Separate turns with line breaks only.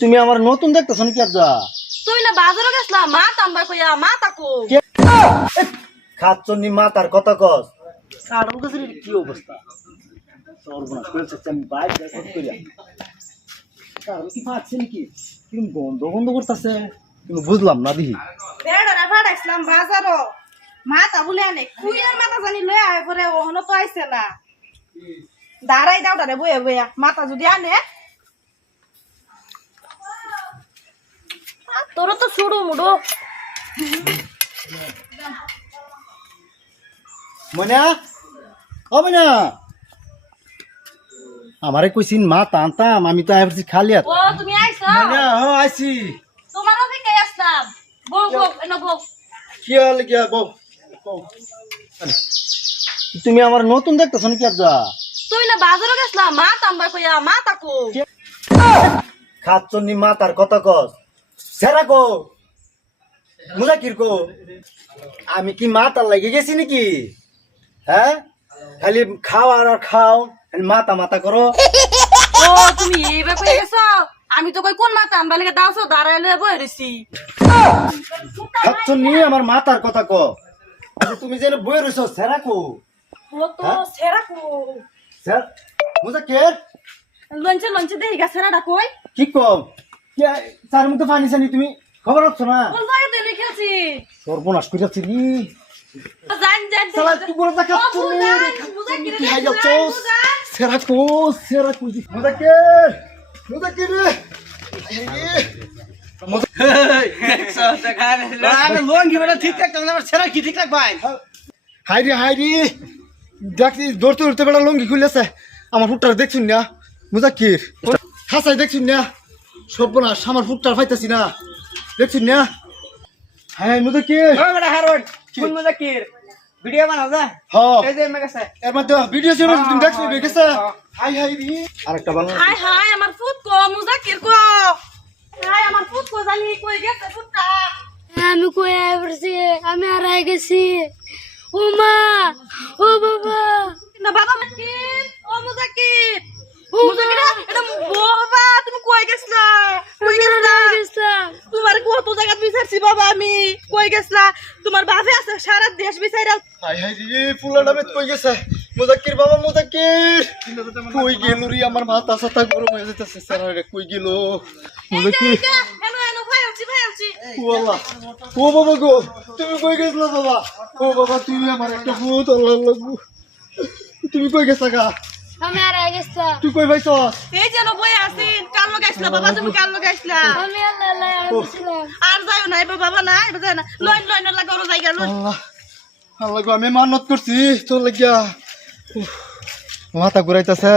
তুমি আমার নতুন দেখতেছ কি আর যা
তুই না বাজারে গেছলা? মা তাম্বা কইয়া মা তাকো।
খাচ্ছনি মা তার কথা কস। কারণ কাছে কি অবস্থা? সর্বনাশ করেছে আমি বাইক বের করিয়া। কারণ কি পাচ্ছে নাকি? কিরম গন্ধ গন্ধ করতেছে। কিন্তু বুঝলাম না দিহি।
বেড়া ফাড়াইছিলাম বাজারও। মাথা বলে আনে কুইয়ার মাথা জানি লয়ে আয় পরে ওহনো তো আইছে না। দাঁড়াই দাও দাঁড়ে বয়ে বইয়া। মাথা যদি আনে তোর তো শুরু মুডো
মনে ও মনে আমারে কইছিন মা টানতাম আমি তো আইছি খালি
ও তুমি আইছো
মনে হ আইছি
তোমার অপেক্ষায় আসলাম বউ বউ এনো বউ
কি হল গিয়া বউ তুমি আমার নতুন দেখতেছ কি যা
তুই না বাজারে গেছলা মা তাম্বা কইয়া মা তাকো
খাচ্ছনি মা তার কথা কস সেরা কো। মুজাকির কো? আমি কি মা তার লাগে গেছি নাকি? হ্যাঁ? খালি খাও আর খাও মাতা মাতা করো।
ও তুমি এইবার কই গেছো? আমি তো কই কোন মাথা? আনবা লাগে দাওছো দাঁড়াইলে বই রইছি।
খাচ্ছনি আমার মাতার কথা ক আচ্ছা তুমি যেন বই রইছো সেরা কো?
ও তো সেরা কো।
স্যার মুজাকির
লঞ্চে লঞ্চে দেই গা সেরাটা কই?
কি কম চার মতো পানি জানি তুমি? খবর রাখছো না? সর্বনাশ করেছি নি
জান জান
সালা তুই বড় দেখা তুমি? কি হাই যাচ্ছো? সেরা কো সেরা কো মুজাকির মুজাকির রে? হাই রে হাই রে। দেখছি দৌড়তে দৌড়তে বেড়া লঙ্গি খুলেছে আমার ফুটটার দেখছুন না? মুজাকির হাসাই দেখছুন না? সর্বনাশ আমার ফুটটার পাইতাছি না। দেখছুন না। হ্যাঁ মুজাকির
ভিডিও বানাও যা।
হ্যাঁ
এই যে মেয়ে গেছে।
এর মধ্যে ভিডিও ছিল তুমি দেখছ দেখেছে হাই হাই রে। আরেকটা বাংলা
হাই হাই আমার ফুট কো মুজাকির কো। হাই আমার ফুট কো জানি কই গেছে ফুটটা
আমি কই আইবছি আমি হারাই গেছি ও মা ও বাবা
না বাবা মুজাকির ও মুজাকির মুজাকির এটা বাবা তুমি কই গেছলা কই
আমি
গেছলা
হারাই গেছিলাম
তোমার কত জায়গা বিচারছি বাবা আমি কই গেছলা তোমার বাপে আছে সারা দেশ
হাই হাই রে ফুলাটা মেত কই গেছে? মুজাক্কির বাবা মুজাক্কির! কই গেল রে আমার মাথা সাথা গরম হয়ে যেতেছে স্যার রে কই গেল? মুজাক্কির!
এনো এনো ভাই আছি ভাই আছি।
ও বাবা গো তুমি কই গেছলা বাবা? ও বাবা তুমি আমার একটা ভূত আল্লাহ লাগু তুমি কই গেছা গা?
আমি
তুই কই পাইছস
এই যেন বই আছেন কাল লগে আসলা বাবা তুমি কাল লগে আসলা?
আমি আল্লাহ আল্লাহ আইছিলাম
আর যাইও না বাবা না না। লইন লইন লাগা ওর জায়গা লইন।
আল্লাহ আমি মানত করছি তোর লাগিয়া মাথা ঘুরাইতেছে।